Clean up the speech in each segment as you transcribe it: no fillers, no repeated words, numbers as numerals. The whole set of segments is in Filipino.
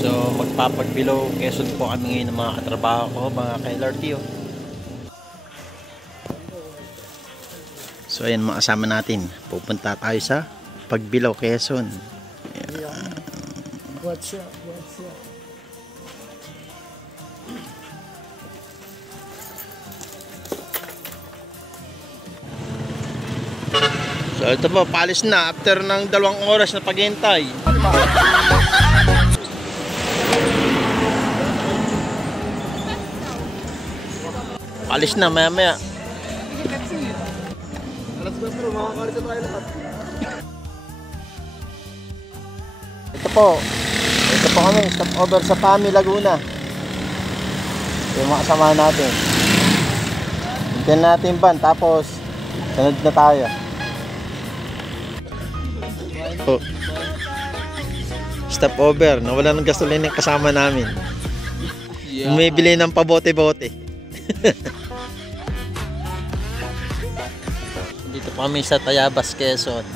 So magpapagbilaw Quezon po kami ngayon ng mga katrabaho ko, mga ka-LRT oh. So ayan mga kasama natin, pupunta tayo sa Pagbilao, Quezon. Ayan. What's up? What's up? So ito po, palis na after ng 2 oras na paghihintay. Palis na maya maya. Alas ba pero makakalit na tayo lahat. Ito po kami, stop over sa PAMI Laguna. Yung mga kasama natin. Hintayin natin van, tapos sunod na tayo. Stop over, nawala ng gasolina yung kasama namin. Bumibili ng pabote-bote. Dito po kami sa Tayabas, Quezon.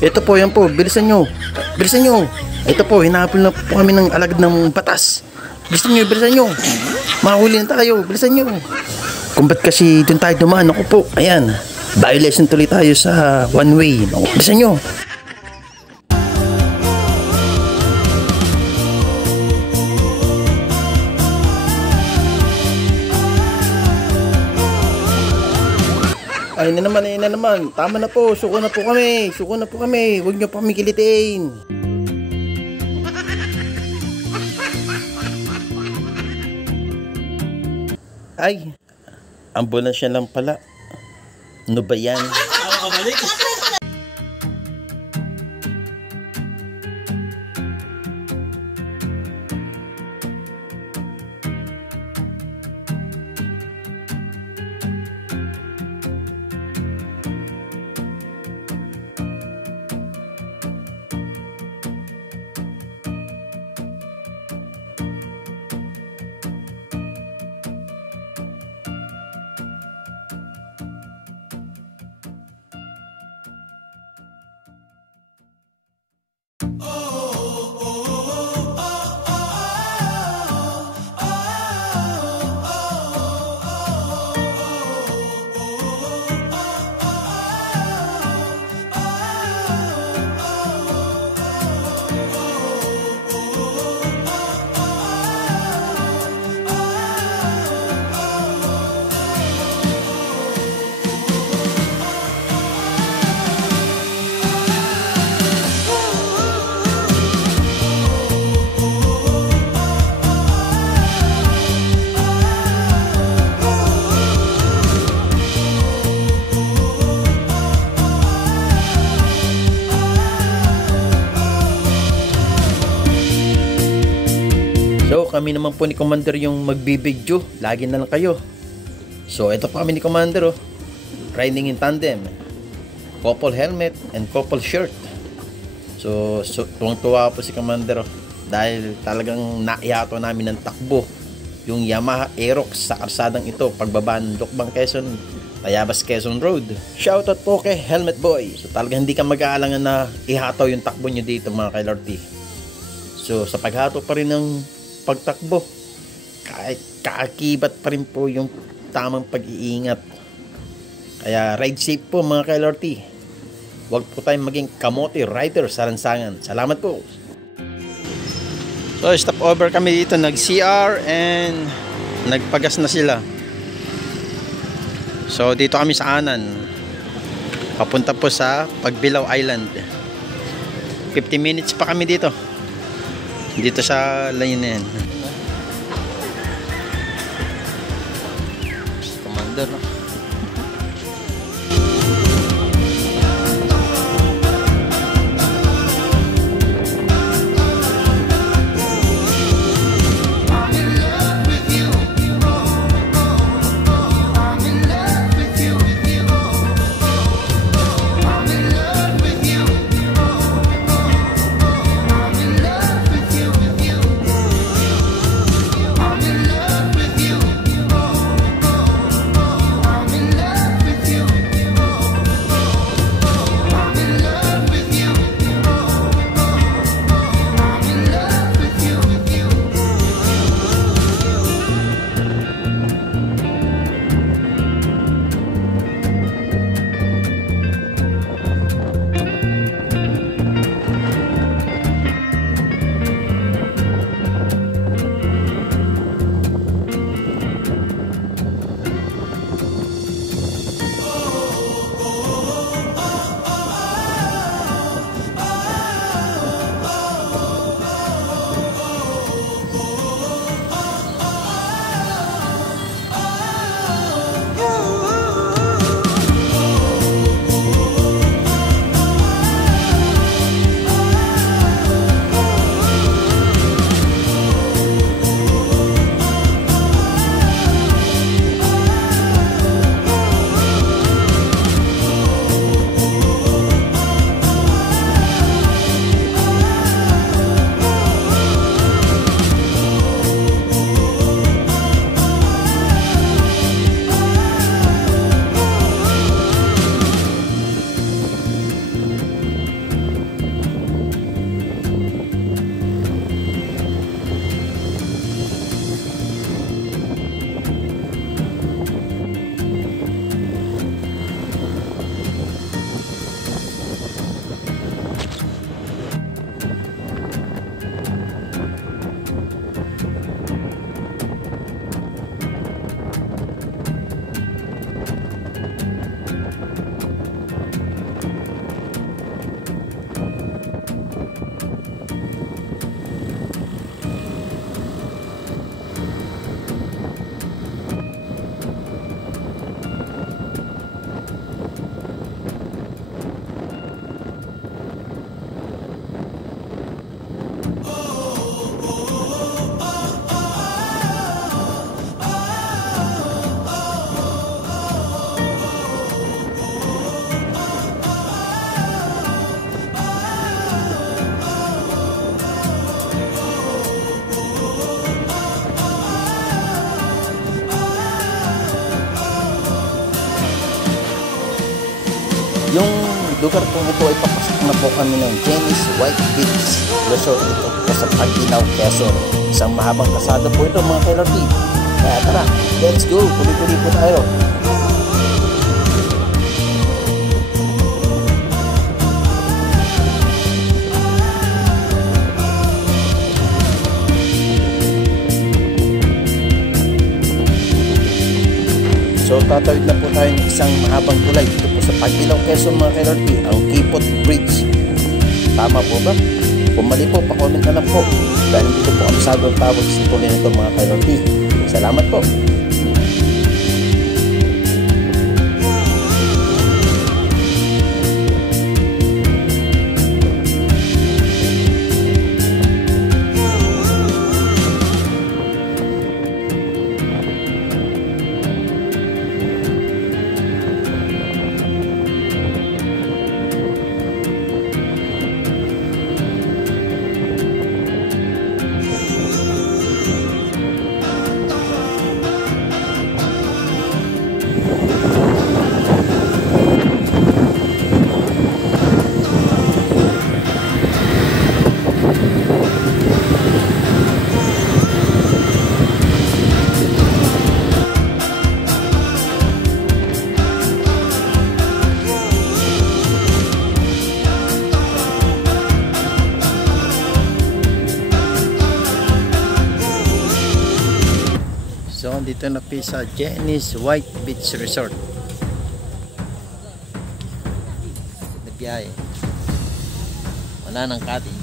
Ito po, yan po. Bilisan nyo. Bilisan nyo. Ito po, hinahabol na po kami ng alagad ng batas. Bilisan nyo, bilisan nyo. Mahuli na tayo. Bilisan nyo. Kung ba't kasi dun tayo dumaan, ako po. Ayan. Violation tuloy tayo sa one way. Bilisan nyo. Ayun na naman, ayun na naman. Tama na po, suko na po kami. Suko na po kami. Huwag nyo po kami kilitiin. Ay, ambulansya lang pala. Ano ba yan? So, kami naman po ni Commander yung magbibidyo. Lagi na lang kayo. So, ito po kami ni Commander, oh. Riding in tandem. Couple helmet and couple shirt. So tuwang-tuwa po si Commander, oh. Dahil talagang naihato namin ng takbo yung Yamaha Aerox sa karsadang ito. Pagbaba ng Lukbang, Quezon, Tayabas, Quezon Road. Shoutout po kay Helmet Boy. So, talagang hindi ka mag-aalangan na ihataw yung takbo nyo dito, mga kay-Lorty. So, sa paghato pa rin ng pagtakbo, kaakibat pa rin po yung tamang pag-iingat. Kaya ride safe po, mga kay-Lorty. Huwag po tayong maging kamote rider sa lansangan. Salamat po. So, stop over kami dito, nag-CR and nagpagas na sila. So, dito kami sa Anan. Papunta po sa Pagbilao Island. 50 minutes pa kami dito. Dito sa line na yan. Commander, no? lugar kung ito ay papasok na po kami ng Jenny's White Beach Resort. Ito po sa Paginaw, Quezon. Isang mahabang kasada po ito mga KLRT. Kaya tara, let's go! Tuloy-tuloy po tayo. So tatawid na po tayo ng isang mahabang tulay dito po sa Paginaw, Quezon mga KLRT, ang Kipot Bridge. Tama po ba? Kung mali po, pa-comment na lang po dahil dito po kami sagong tawag sa tulay nito mga KLRT. Salamat po. So, dito na po sa Jenny's White Beach Resort. Nagbiyahe. Wala ng cottage.